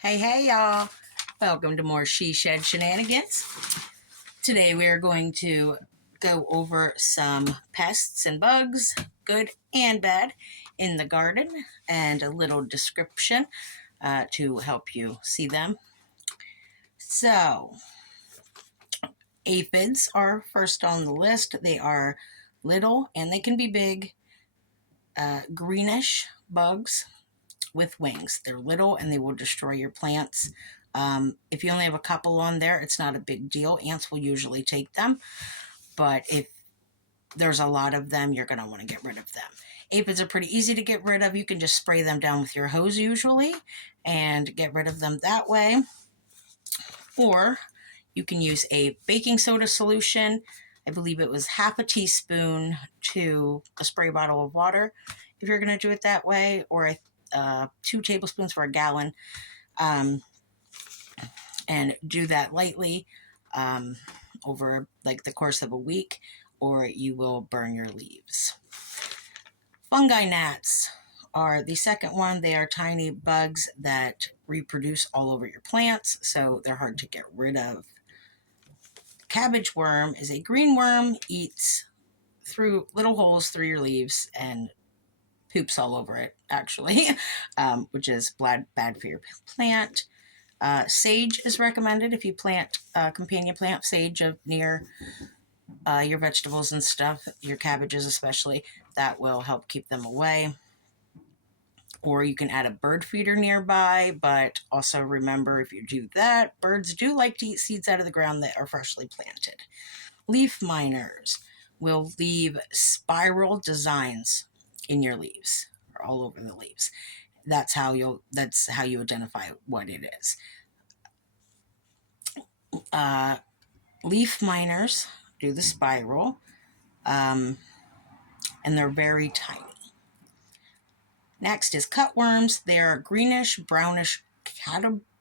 Hey, y'all. Welcome to more She Shed Shenanigans. Today we are going to go over some pests and bugs, good and bad, in the garden, and a little description to help you see them. So, aphids are first on the list. They are little and they can be big, greenish bugs with wings. They're little and they will destroy your plants. If you only have a couple on there, it's not a big deal. Ants will usually take them, but if there's a lot of them, you're going to want to get rid of them. Aphids are pretty easy to get rid of. You can just spray them down with your hose usually and get rid of them that way. Or you can use a baking soda solution. I believe it was half a teaspoon to a spray bottle of water if you're going to do it that way, or 2 tablespoons for a gallon, and do that lightly over like the course of a week, or you will burn your leaves. Fungi gnats are the second one. They are tiny bugs that reproduce all over your plants, so they're hard to get rid of. Cabbage worm is a green worm, eats through little holes through your leaves and poops all over it, actually, which is bad for your plant. Sage is recommended if you plant a companion plant, sage near your vegetables and stuff, your cabbages especially. That will help keep them away. Or you can add a bird feeder nearby, but also remember, if you do that, birds do like to eat seeds out of the ground that are freshly planted. Leaf miners will leave spiral designs in your leaves, or all over the leaves. That's how you identify what it is. Leaf miners do the spiral, and they're very tiny. Next is cutworms. They're greenish, brownish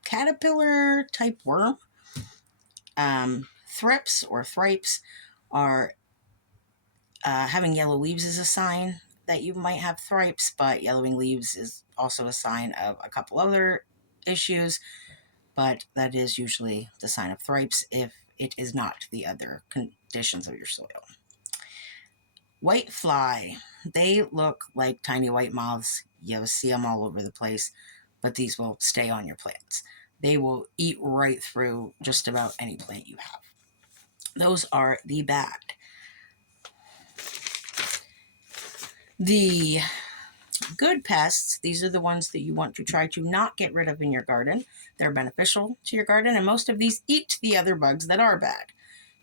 caterpillar type worm. Thrips or thripes are having yellow leaves is a sign that you might have thrips, but yellowing leaves is also a sign of a couple other issues, but that is usually the sign of thrips if it is not the other conditions of your soil. White fly, they look like tiny white moths. You see them all over the place, but these will stay on your plants. They will eat right through just about any plant you have. Those are the bad. The good pests, these are the ones that you want to try to not get rid of in your garden. They're beneficial to your garden, and most of these eat the other bugs that are bad.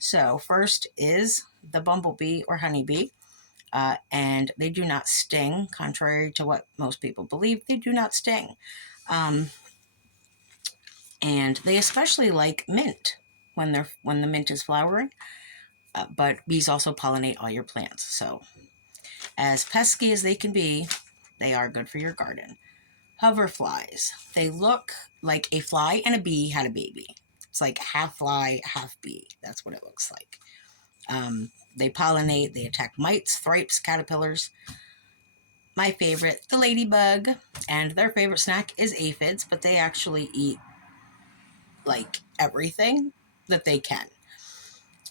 So first is the bumblebee or honeybee. And they do not sting, contrary to what most people believe. They do not sting. And they especially like mint when the mint is flowering. But bees also pollinate all your plants. So as pesky as they can be, they are good for your garden. Hoverflies. They look like a fly and a bee had a baby. It's like half fly, half bee. That's what it looks like. They pollinate, they attack mites, thripes, caterpillars. My favorite, the ladybug, and their favorite snack is aphids, but they actually eat like everything that they can.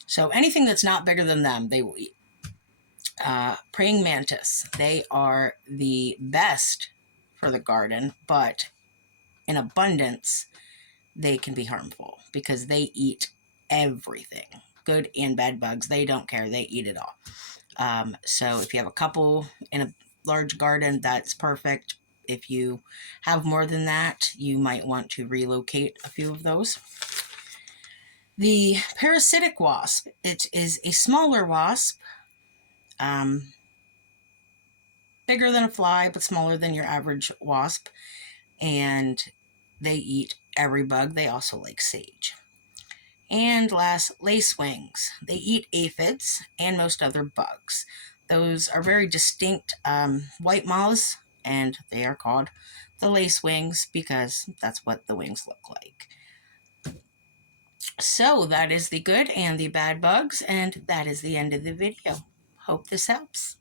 So anything that's not bigger than them, they will eat. Praying mantis, they are the best for the garden, but in abundance, they can be harmful because they eat everything. Good and bad bugs, they don't care. They eat it all. So if you have a couple in a large garden, that's perfect. If you have more than that, you might want to relocate a few of those. The parasitic wasp, it is a smaller wasp, bigger than a fly, but smaller than your average wasp, and they eat every bug. They also like sage. And last, lacewings. They eat aphids and most other bugs. Those are very distinct white moths, and they are called the lacewings because that's what the wings look like. So that is the good and the bad bugs, and that is the end of the video. Hope this helps.